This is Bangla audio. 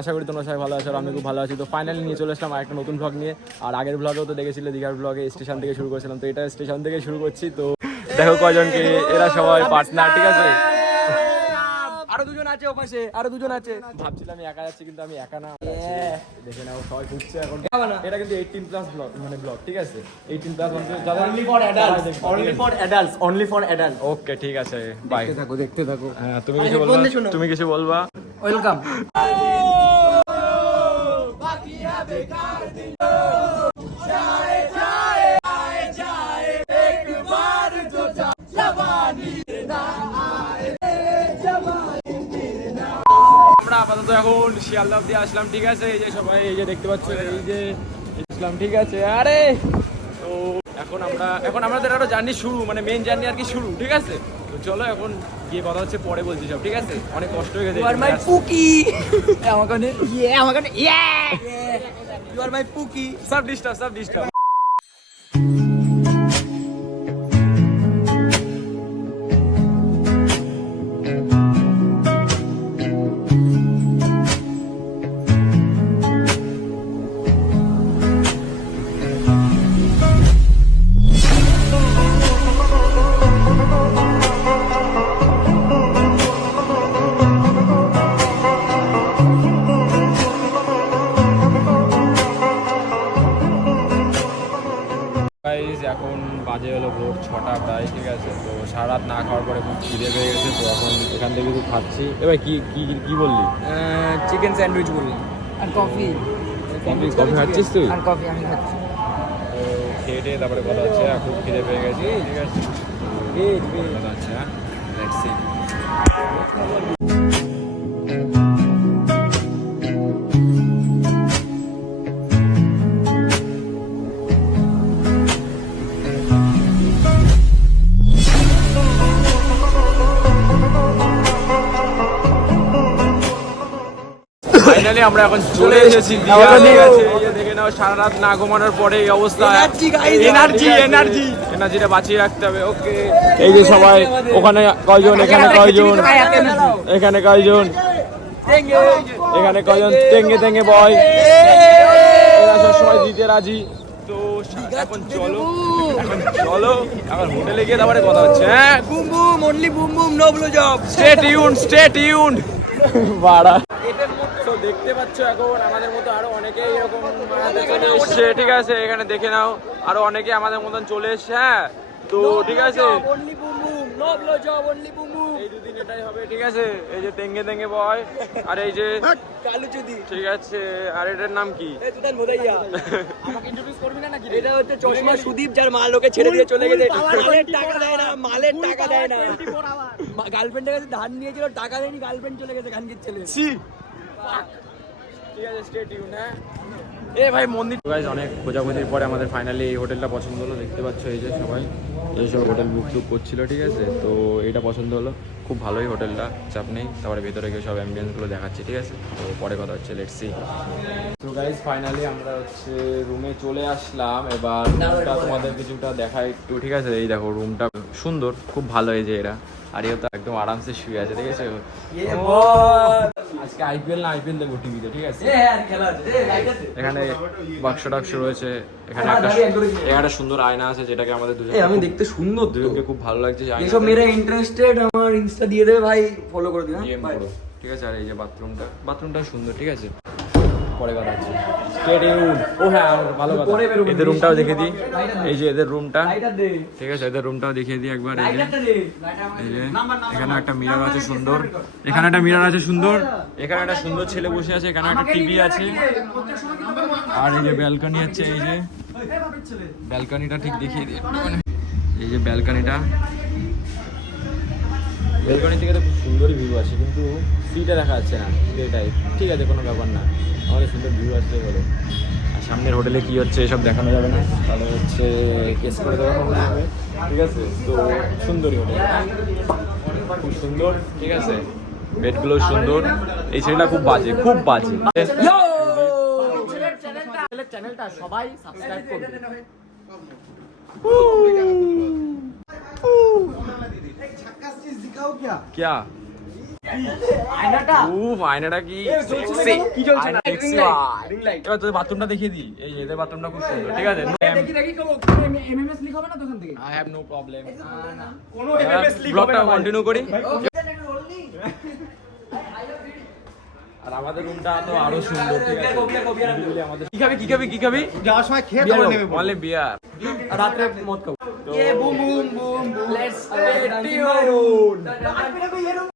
আশা করি তোমরা সবাই ভালো আছো, আর আমি খুব ভালো আছি। তো ফাইনালি নিয়ে চলে আসলাম একটা নতুন ব্লগ নিয়ে। আর আগের ব্লগেও তো দেখেছিলে, দীঘার ব্লগে স্টেশন থেকে শুরু করেছিলাম, তো এটা স্টেশন থেকে শুরু করছি। তো দেখো কয়জনকে, এরা সবাই পার্টনার, ঠিক আছে। আরো দুজন আছে ওপাশে, আরো দুজন আছে। ভাবছিলাম আমি একা যাচ্ছি, কিন্তু আমি একা না। দেখে নাও সবাই ঘুরছে এখন। এটা কিন্তু 18+ ব্লগ, মানে ব্লগ, ঠিক আছে। 18+ only for adults, only for adults, only for adults. Okay, ঠিক আছে, বাই। দেখতে থাকো। হ্যাঁ, তুমি কিছু বলবা, তুমি কিছু বলবা। ওয়েলকাম। আমরা আপাতত এখন শিয়ালদা অব্দি আসলাম, ঠিক আছে। এই যে সবাই, এই যে দেখতে পাচ্ছ, এই যে আসলাম, ঠিক আছে। আরে তো এখন আমাদের আরো জার্নি শুরু, মানে মেন জার্নি আর কি শুরু, ঠিক আছে। তো চলো এখন গিয়ে কথা হচ্ছে, পরে বলছি সব, ঠিক আছে। অনেক কষ্ট হয়ে গেছে। ইউ আর মাই পুকি। আমাকে নে আমাকে নে ইউ আর মাই পুকি। সব ডিস্টার্ব। এখন বাজে হলো ভোর 6টা প্রায়, ঠিক আছে। তো সারা রাত না খাওয়ার পরে খুব খিদে পেয়ে গেছে, তো এখন এখান থেকে কিছু খাচ্ছি। এবার কি বললি? চিকেন স্যান্ডউইচ বললাম আর কফি। কফি খাচ্ছিস তুই? আর কফি আমি খাচ্ছি। তো খেয়ে টেয়ে তারপরে কথা হচ্ছে। খুব খিদে পেয়ে গেছি, ঠিক আছে। কথা হচ্ছে, হ্যাঁ, লেটস সি। ফাইনালি আমরা এখন চলে এসেছি দীঘা, ঠিক আছে। এই যে দেখে নাও, সারা রাত না ঘুমানোর পরে এই অবস্থা। এনার্জিটা বাঁচিয়ে রাখতে হবে। ওকে, এই যে সবাই ওখানে কয়জন, এখানে কয়জন, এখানে কয়জন, এখানে কয়জন, তেঙ্গে বয়, এরা সব সময় দিতে রাজি। তো এখন চলো এখন হোটেলে গিয়ে তারপরে কথা হচ্ছে। হ্যাঁ, boom boom, only boom boom, no blow job. Stay tuned বাড়া। তো দেখতে পাচ্ছ এখন আমাদের মতো আরো অনেকেই এরকম চলে এসছে, ঠিক আছে। এখানে দেখে নাও, আরো অনেকে আমাদের মতন চলে এসছে। হ্যাঁ, তো ঠিক আছে, only boom boom, no blow job, only boom boom. এই দুদিন এটাই হবে, ঠিক আছে। এই যে তেঙ্গে বয়, আর এই যে কালু চুদি, ঠিক আছে। আর এটার নাম কি? এই তুতান মোদাইয়া। আমাকে ইন্ট্রোডিউস করবি না নাকি? এটা হচ্ছে চশমা সুদীপ, যার মা লোকে ছেড়ে দিয়ে চলে গেছে। মালের টাকা দেয় না। গার্লফ্রেন্ডের কাছে ধার নিয়েছিল, টাকা দেয়নি, গার্লফ্রেন্ড চলে গেছে গানগির ছেলে। ঠিক আছে, স্টে টিউন। হ্যাঁ, এ ভাই মন্দির। গাইস, অনেক খোঁজাখুঁজির পরে আমাদের ফাইনালি এই হোটেলটা পছন্দ হলো। দেখতে পাচ্ছ, এই যে সবাই এইসব হোটেল বুক করছিল, ঠিক আছে। তো এইটা পছন্দ হলো, খুব ভালোই হোটেলটা, চাপ নেই। তারপরে ভেতরে গিয়ে সব অ্যাম্বিয়েন্সগুলো দেখাচ্ছি, ঠিক আছে। তো পরে কথা হচ্ছে, লেটস সি। তো গাইস, ফাইনালি আমরা হচ্ছে রুমে চলে আসলাম। এবার রুমটা তোমাদের কিছুটা দেখা একটু, ঠিক আছে। এই দেখো, রুমটা সুন্দর, খুব ভালো। এই যে এরা, আর এও তো একদম আরামসে শুয়ে আছে, ঠিক আছে। আজকে আইপিএল দেখবো টিভিতে, ঠিক আছে। এখানে বাক্স টাক্স রয়েছে, এখানে একটা সুন্দর আয়না আছে, যেটাকে আমাদের আমি দেখতে সুন্দর, দুজনকে খুব ভালো লাগছে। এসব মেয়েরা ইন্টারেস্টেড, আমার ইনস্টা দিয়ে দেবে ভাই, ফলো করে দিন, ঠিক আছে। আর এই যে বাথরুমটা সুন্দর, ঠিক আছে। পরে কথা আছে। ও হ্যাঁ, ভালো কথা। এদের রুমটাও দেখে দিই। এই যে এদের রুমটা, ঠিক আছে। এদের রুমটাও দেখিয়ে দিই একবার। এই যে এখানে একটা মিরর আছে সুন্দর, এখানে একটা সুন্দর ছেলে বসে আছে, এখানে একটা টিভি আছে, আর এই যে ব্যালকনি আছে। এই যে ব্যালকনিটা ঠিক দেখিয়ে দিই। এই যে ব্যালকনি থেকে তো খুব সুন্দরই ভিউ আছে, কিন্তু সিটা দেখা যাচ্ছে না, এটাই। ঠিক আছে, কোনো ব্যাপার না, আমাদের সুন্দর ভিউ আসলে বলো। আর সামনের হোটেলে কি হচ্ছে এসব দেখানো যাবে না, তাহলে হচ্ছে কেস করে দেওয়া হবে, ঠিক আছে। তো সুন্দরই হোটেল, খুব সুন্দর, ঠিক আছে। বেডগুলো সুন্দর। এই ছেলেটা খুব বাজে। চ্যানেলটা সবাই সাবস্ক্রাইব করবে। क्या আয়নাটা আয়নাটা কি sexy। কি জ্বলছে না? sexy Ring light, ভাই। ring light। এবার তোদের বাথরুমটা দেখিয়ে দিই। এই যে এদের বাথরুমটা খুব সুন্দর, ঠিক আছে? দেখি কবো এমএমএস লিখ হবে না দোকান থেকে I have no problem. কোনো এমএমএস লিখ হবে ব্লগটা না কন্টিনিউ করি। আর আমাদের রুমটা তো আরো সুন্দর, ঠিক আছে? Individually আমাদের কি খাবি? যাওয়ার সময় খেয়ে তারপর নেমে পড়বো। Only beer. রাত্রে মদ খাবো তো boom boom boom let's get you